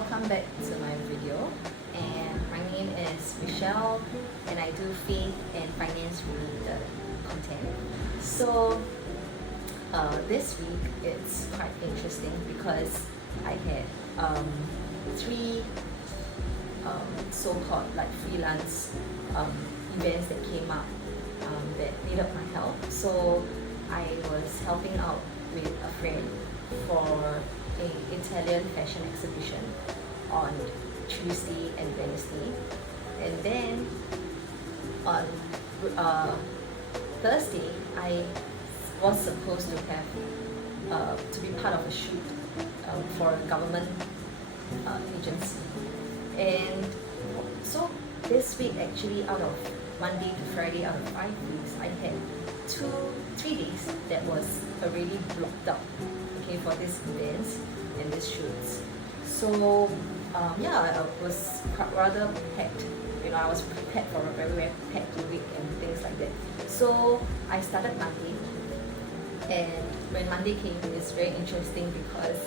welcome back to my video, and my name is Michelle and I do faith and finance related content. So this week it's quite interesting because I had three so-called like freelance events that came up that needed my help. So I was helping out with a friend for an Italian fashion exhibition on Tuesday and Wednesday, and then on Thursday I was supposed to have to be part of a shoot for a government agency. And so this week, actually, out of Monday to Friday, out of 5 weeks, I had 3 days that was already blocked out, okay, for these events and these shoots. So I was rather packed. I was prepared for a very, very packed week and things like that. So I started Monday, and when Monday came, it's very interesting because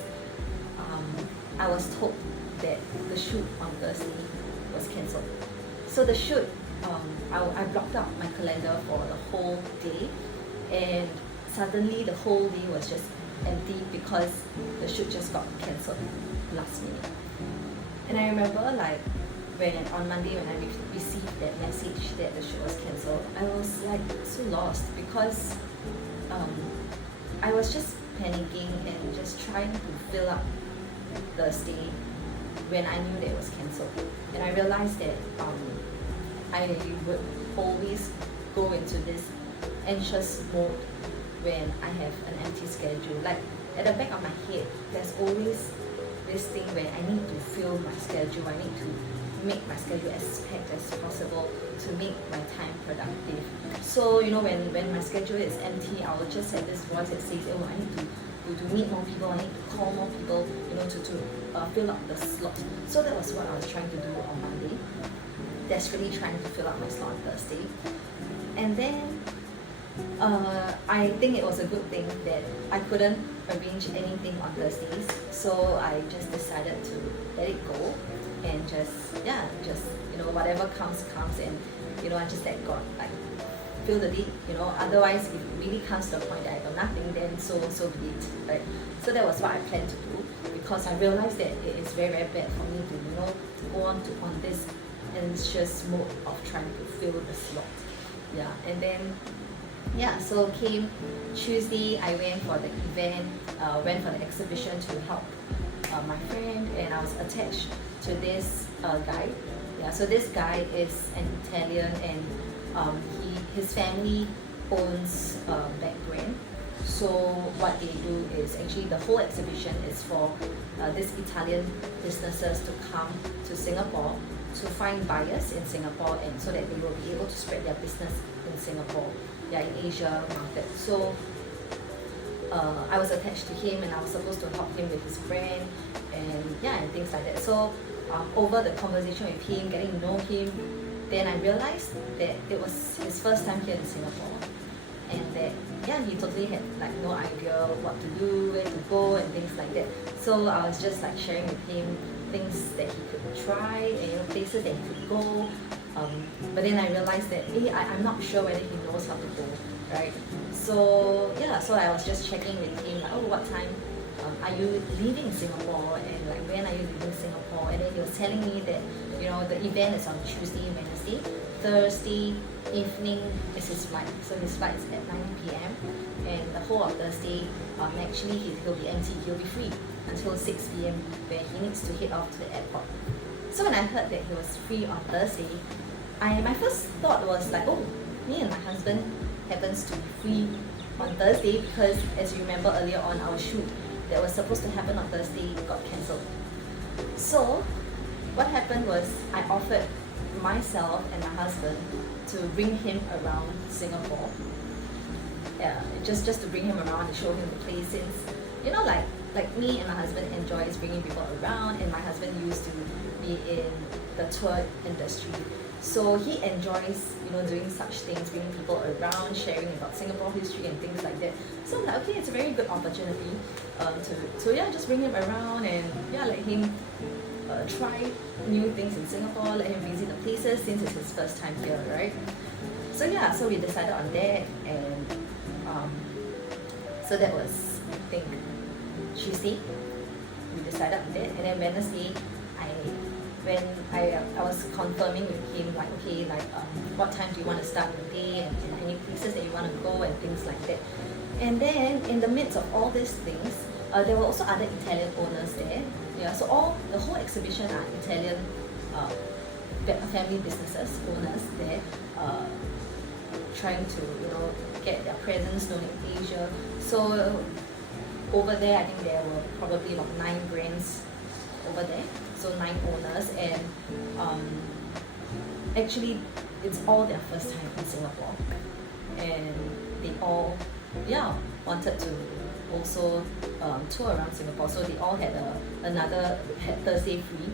I was told that the shoot on Thursday was cancelled. So the shoot, I blocked out my calendar for the whole day, and suddenly the whole day was just empty because the shoot just got cancelled last minute. And I remember like when on Monday when I received that message that the shoot was cancelled, I was like so lost because I was just panicking and just trying to fill up Thursday when I knew that it was cancelled. And I realized that I would always go into this anxious mode when I have an empty schedule. Like at the back of my head, there's always this thing where I need to fill my schedule. I need to make my schedule as packed as possible to make my time productive. So when my schedule is empty, I will just have this voice that says, oh, I need to meet more people, I need to call more people, to fill up the slot. So that was what I was trying to do on Monday, desperately trying to fill up my slot on Thursday. And then I think it was a good thing that I couldn't arrange anything on Thursdays, so I just decided to let it go and just whatever comes, and I just let God like fill the day. Otherwise if it really comes to the point that I got nothing, then so be it, right? So that was what I planned to do, because I realized that it is very, very bad for me to go on this anxious mode of trying to fill the slot. And then so came Tuesday, I went for the event, went for the exhibition to help my friend, and I was attached to this guy. So this guy is an Italian, and his family owns a bag brand. So what they do is actually the whole exhibition is for these Italian businesses to come to Singapore to find buyers in Singapore, and so that they will be able to spread their business in Singapore, in Asia market. So I was attached to him, and I was supposed to help him with his brand and things like that. So over the conversation with him, getting to know him, then I realized that it was his first time here in Singapore, and that he totally had like no idea what to do, where to go, and things like that. So I was just like sharing with him things that he could try, and places that he could go. But then I realized that I'm not sure whether he knows how to go, right? So I was just checking with him like, oh, what time are you leaving Singapore, and like when are you leaving Singapore? And then he was telling me that the event is on Tuesday and Wednesday. Thursday evening is his flight, so his flight is at 9 p.m. and the whole of Thursday actually he'll be empty, he'll be free until 6 p.m. where he needs to head off to the airport. So when I heard that he was free on Thursday, my first thought was like, oh, me and my husband happens to be free on Thursday, because as you remember earlier on, our shoot that was supposed to happen on Thursday got cancelled. So what happened was I offered myself and my husband to bring him around Singapore. Just to bring him around and show him the place, since like me and my husband enjoys bringing people around, and my husband used to be in the tour industry. So he enjoys, doing such things, bringing people around, sharing about Singapore history and things like that. So I'm like, okay, it's a very good opportunity to just bring him around and let him try new things in Singapore, let him visit the places since it's his first time here, right? So yeah, so we decided on that, and so that was, I think, Tuesday. We decided on that, and then Wednesday, I was confirming with him, like, okay, like what time do you want to start your day, and any places that you want to go and things like that. And then in the midst of all these things, there were also other Italian owners there. Yeah, so the whole exhibition are Italian family businesses owners there, trying to get their presence known in Asia. So over there, I think there were probably about 9 brands over there. So 9 owners, and actually it's all their first time in Singapore, and they all wanted to also tour around Singapore. So they all had had Thursday free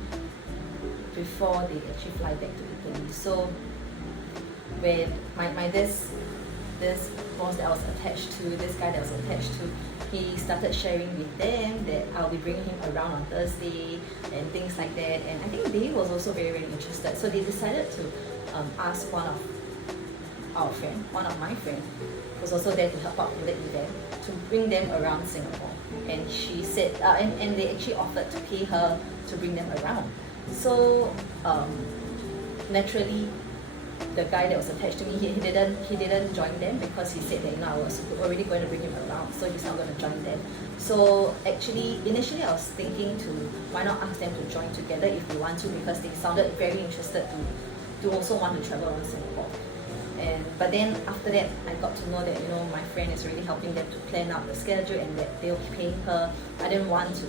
before they actually fly back to Italy. So when this boss that I was attached to, this guy that I was attached to, he started sharing with them that I'll be bringing him around on Thursday and things like that. And I think Dave was also very, very interested. So they decided to ask one of my friends, was also there to help out in the event, to bring them around Singapore. And she said, and they actually offered to pay her to bring them around. So naturally, the guy that was attached to me, he didn't join them, because he said that I was already going to bring him around, so he's not going to join them. So actually, initially I was thinking to why not ask them to join together if they want to, because they sounded very interested to also want to travel around Singapore. But then after that, I got to know that my friend is really helping them to plan out the schedule, and that they'll be paying her. I didn't want to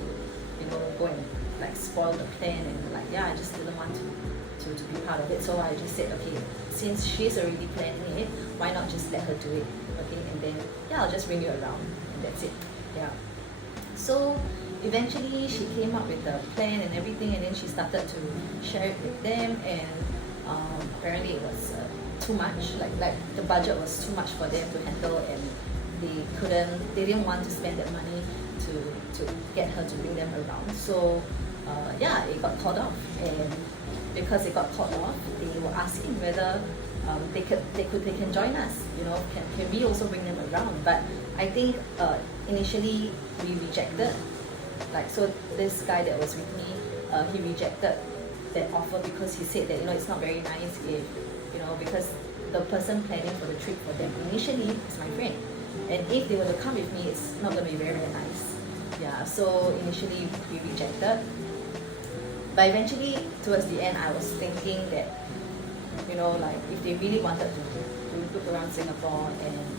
go and like spoil the plan, and I just didn't want to be part of it. So I just said, okay, since she's already planning it, why not just let her do it, okay? And then I'll just bring you around, and that's it. Yeah. So eventually she came up with the plan and everything, and then she started to share it with them, and apparently it was too much. Like the budget was too much for them to handle, and they didn't want to spend that money to get her to bring them around. So it got called off, and because it got called off, they were asking whether they can join us. Can we also bring them around? But I think initially we rejected. So this guy that was with me, he rejected that offer, because he said that it's not very nice if because the person planning for the trip for them initially is my friend, and if they were to come with me, it's not going to be very, very nice. Yeah. So initially we rejected. But eventually, towards the end, I was thinking that, if they really wanted to look around Singapore, and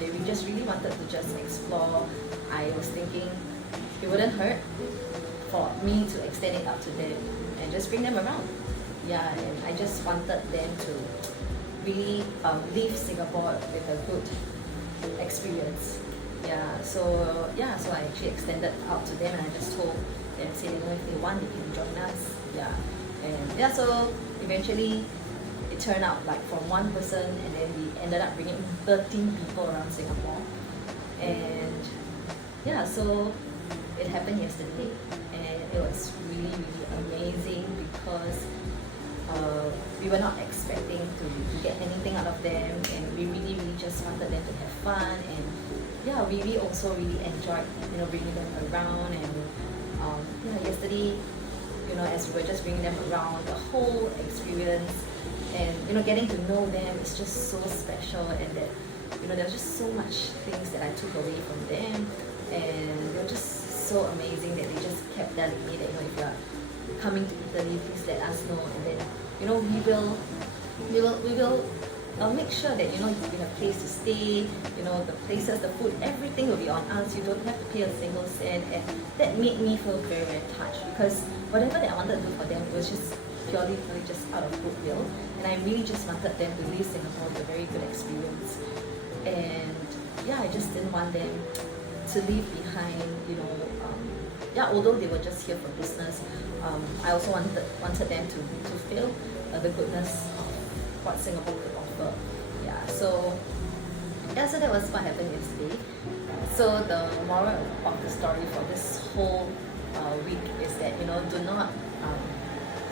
they just really wanted to just explore, I was thinking it wouldn't hurt for me to extend it out to them and just bring them around. Yeah, and I just wanted them to really leave Singapore with a good experience. Yeah, so I actually extended out to them, and I just told them, say, if they want, they can join us. Yeah, and so eventually it turned out from one person, and then we ended up bringing 13 people around Singapore. And so it happened yesterday, and it was really, really amazing, because we were not expecting to get anything out of them, and we really, really just wanted them to have fun. And we also really enjoyed bringing them around. And yesterday, as we were just bringing them around, the whole experience, and getting to know them is just so special. And that there's just so much things that I took away from them, and they were just so amazing that they just kept telling me that if you are coming to Italy, please let us know, and then we will make sure that you have a place to stay, the places, the food, everything will be on us. You don't have to pay a single cent. And that made me feel very, very touched, because whatever that I wanted to do for them was just purely just out of goodwill, and I really just wanted them to leave Singapore with a very good experience. And I just didn't want them to leave behind, although they were just here for business, I also wanted them to feel the goodness of what Singapore could offer. So that was what happened yesterday. So the moral of the story for this whole week is that, do not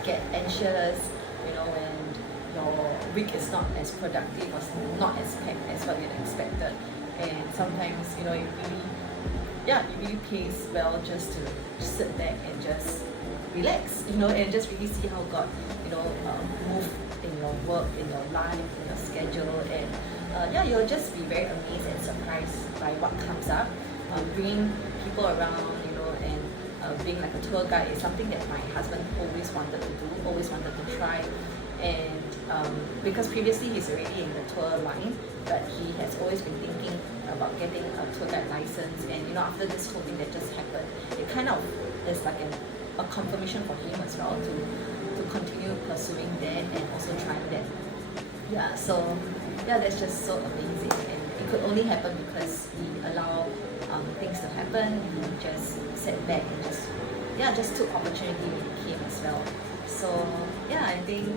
get anxious, when your week is not as productive or not as packed as what you expected. And sometimes, it really pays well just to sit back and just relax, and just really see how God, move in your work, in your life, in your schedule. And you'll just be very amazed and surprised by what comes up. Bringing people around, and being like a tour guide is something that my husband always wanted to do, always wanted to try. And because previously he's already in the tour line, but he has always been thinking about getting a tour guide license. And after this whole thing that just happened, it kind of is like a confirmation for him as well to continue pursuing that and also trying that. That's just so amazing, and it could only happen because we allow things to happen. We just sat back and just took opportunity when it came as well. So I think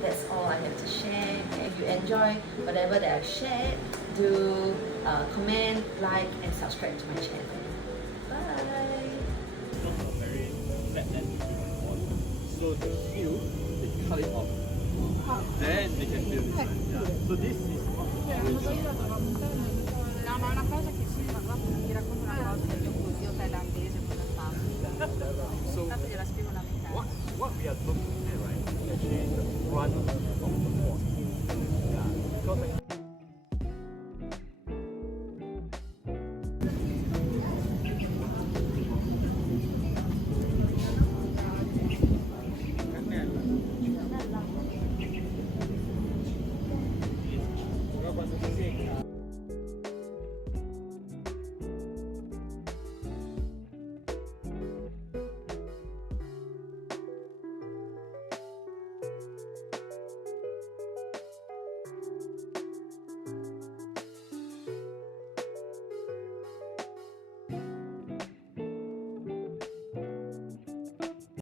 that's all I have to share. And if you enjoy whatever that I've shared, do comment, like, and subscribe to my channel. Bye. Very fat end so the heel, they cut it off. Then they can build it. Yeah. So this is No, ma è una cosa che si fa, ti racconto una cosa del mio cugino thailandese cosa fa. so Tanto gliela spiego la metà. what we are looking at, right, actually is the front of the pot. Yeah, because like quando si secca